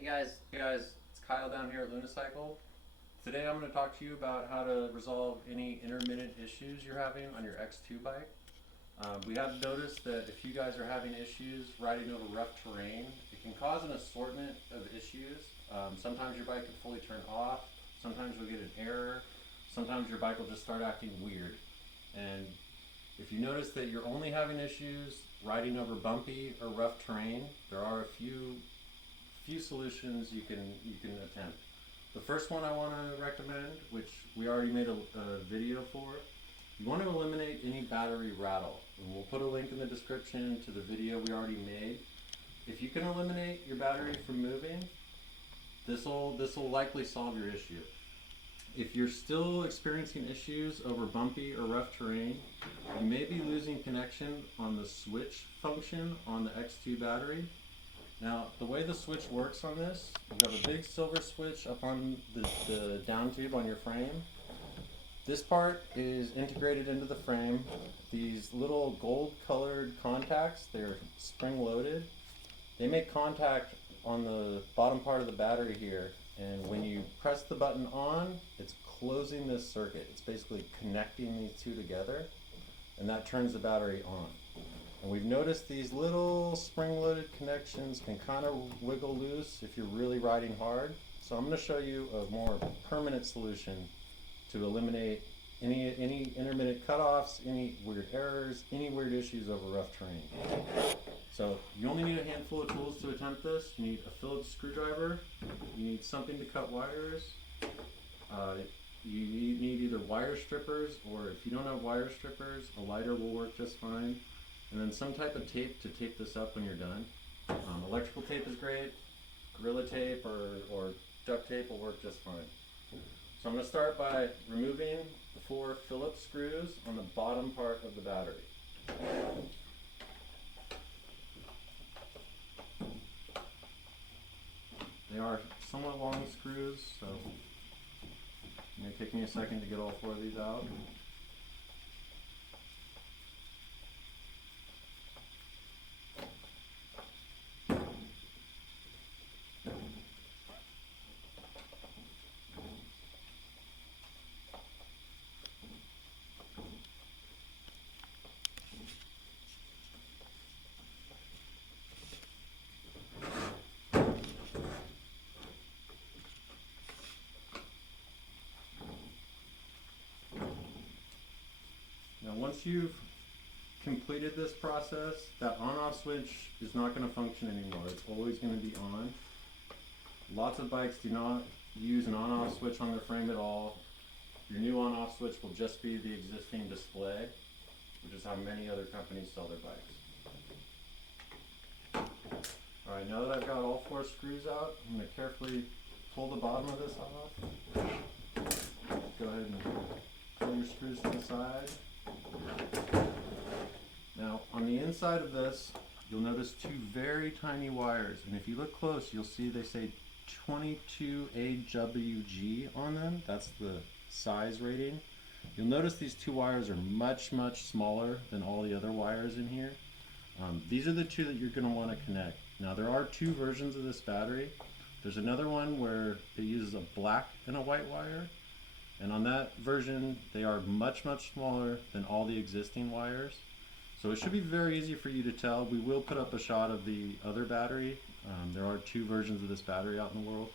Hey guys, it's Kyle down here at Lunicycle. Today I'm going to talk to you about how to resolve any intermittent issues you're having on your X2 bike. We have noticed that if you guys are having issues riding over rough terrain, it can cause an assortment of issues. Sometimes your bike can fully turn off, sometimes you'll get an error, sometimes your bike will just start acting weird. And if you notice that you're only having issues riding over bumpy or rough terrain, there are a few solutions you can attempt. The first one I want to recommend, which we already made a video for, you want to eliminate any battery rattle. And we'll put a link in the description to the video we already made. If you can eliminate your battery from moving, this will likely solve your issue. If you're still experiencing issues over bumpy or rough terrain, you may be losing connection on the switch function on the X2 battery. Now, the way the switch works on this, you have a big silver switch up on the down tube on your frame. This part is integrated into the frame. These little gold colored contacts, they're spring loaded. They make contact on the bottom part of the battery here, and when you press the button on, it's closing this circuit. It's basically connecting these two together, and that turns the battery on. And we've noticed these little spring-loaded connections can kind of wiggle loose if you're really riding hard. So I'm going to show you a more permanent solution to eliminate any intermittent cutoffs, any weird errors, any weird issues over rough terrain. So you only need a handful of tools to attempt this. You need a Phillips screwdriver, you need something to cut wires, you need either wire strippers, or if you don't have wire strippers, a lighter will work just fine. And then some type of tape to tape this up when you're done. Electrical tape is great. Gorilla tape or duct tape will work just fine. So I'm going to start by removing the 4 Phillips screws on the bottom part of the battery. They are somewhat long screws, so it may take me a second to get all 4 of these out. Now once you've completed this process, that on-off switch is not going to function anymore. It's always going to be on. Lots of bikes do not use an on-off switch on their frame at all. Your new on-off switch will just be the existing display, which is how many other companies sell their bikes. Alright, now that I've got all 4 screws out, I'm going to carefully pull the bottom of this off. Go ahead and pull your screws to the side. Now, on the inside of this, you'll notice 2 very tiny wires, and if you look close, you'll see they say 22 AWG on them. That's the size rating. You'll notice these 2 wires are much smaller than all the other wires in here. These are the 2 that you're going to want to connect. Now, there are 2 versions of this battery. There's another one where it uses a black and a white wire, and on that version they are much smaller than all the existing wires. So it should be very easy for you to tell. We will put up a shot of the other battery. There are 2 versions of this battery out in the world.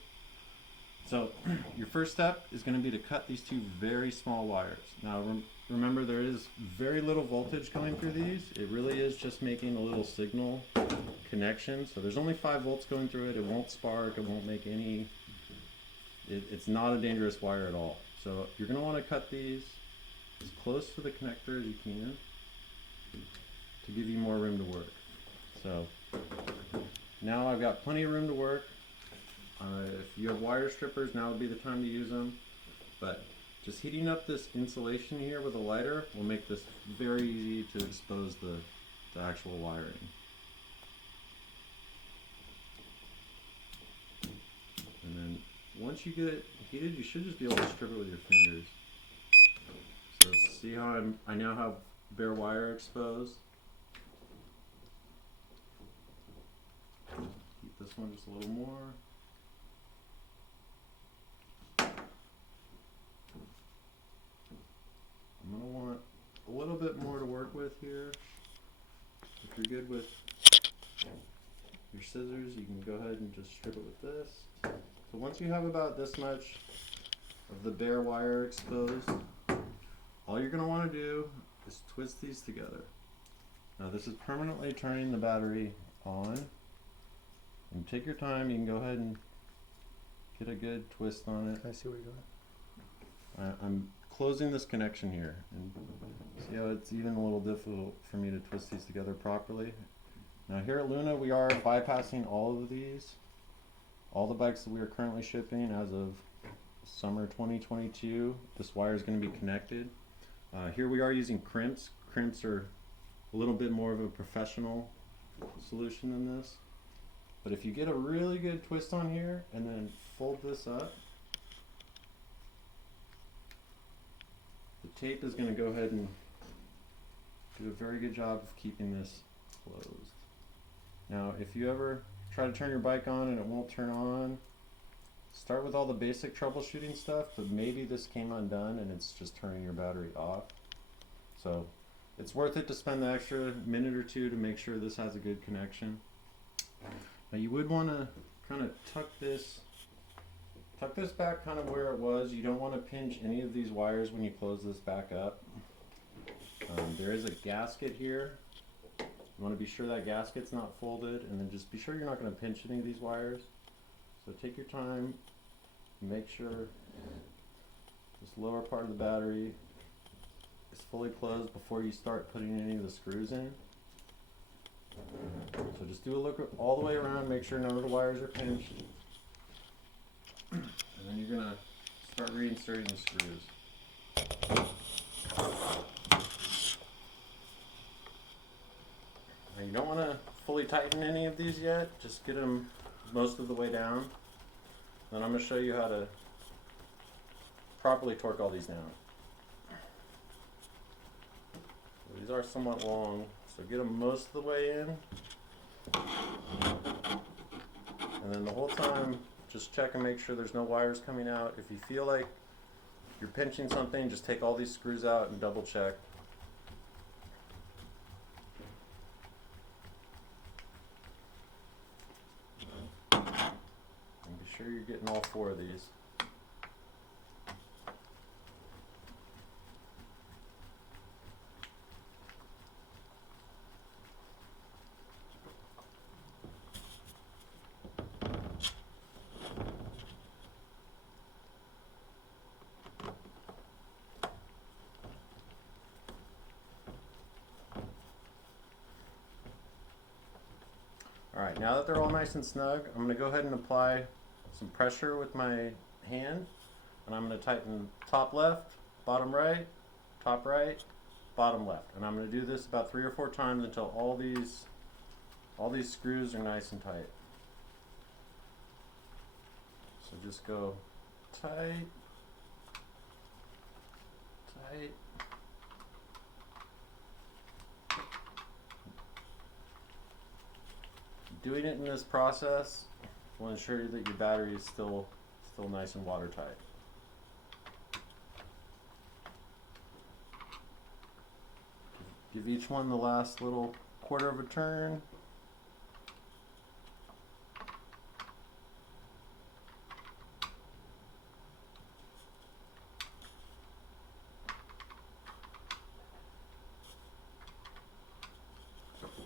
So your first step is going to be to cut these 2 very small wires. Now remember, there is very little voltage going through these. It really is just making a little signal connection. So there's only 5 volts going through it. It won't spark. It won't make any... It's not a dangerous wire at all. So you're going to want to cut these as close to the connector as you can to give you more room to work. So now I've got plenty of room to work. If you have wire strippers, now would be the time to use them. But just heating up this insulation here with a lighter will make this very easy to expose the actual wiring. And then once you get it heated, you should just be able to strip it with your fingers. So see how I now have bare wire exposed. Heat this one just a little more. If you're good with your scissors, you can go ahead and just strip it with this. So once you have about this much of the bare wire exposed, all you're going to want to do is twist these together. Now this is permanently turning the battery on. And take your time, you can go ahead and get a good twist on it. Can I see what you're doing? I'm closing this connection here. And see how it's even a little difficult for me to twist these together properly. Now here at Luna, we are bypassing all of these. All the bikes that we are currently shipping as of summer 2022, this wire is going to be connected. Here we are using crimps. Crimps are a little bit more of a professional solution than this. But if you get a really good twist on here and then fold this up, the tape is going to go ahead and do a very good job of keeping this closed. Now, if you ever try to turn your bike on and it won't turn on, start with all the basic troubleshooting stuff, but maybe this came undone and it's just turning your battery off. So it's worth it to spend the extra minute or two to make sure this has a good connection. Now you would want to kind of tuck this back kind of where it was. You don't want to pinch any of these wires when you close this back up. There is a gasket here. You want to be sure that gasket's not folded, and then just be sure you're not going to pinch any of these wires. So take your time, make sure this lower part of the battery is fully closed before you start putting any of the screws in. So just do a look all the way around, make sure none of the wires are pinched. And then you're going to start reinserting the screws. Now you don't want to fully tighten any of these yet, just get them most of the way down. Then I'm going to show you how to properly torque all these down. So these are somewhat long, so get them most of the way in. And then the whole time, just check and make sure there's no wires coming out. If you feel like you're pinching something, just take all these screws out and double check. And be sure you're getting all four of these. Alright, now that they're all nice and snug, I'm going to go ahead and apply some pressure with my hand. And I'm going to tighten top left, bottom right, top right, bottom left. And I'm going to do this about 3 or 4 times until all these screws are nice and tight. So just go tight, tight. Doing it in this process will ensure that your battery is still nice and watertight. Give each one the last little quarter of a turn.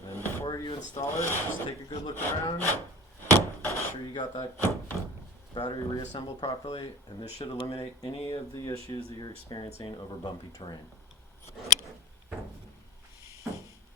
And before you install it, just take a good look around. Make sure you got that battery reassembled properly, and this should eliminate any of the issues that you're experiencing over bumpy terrain.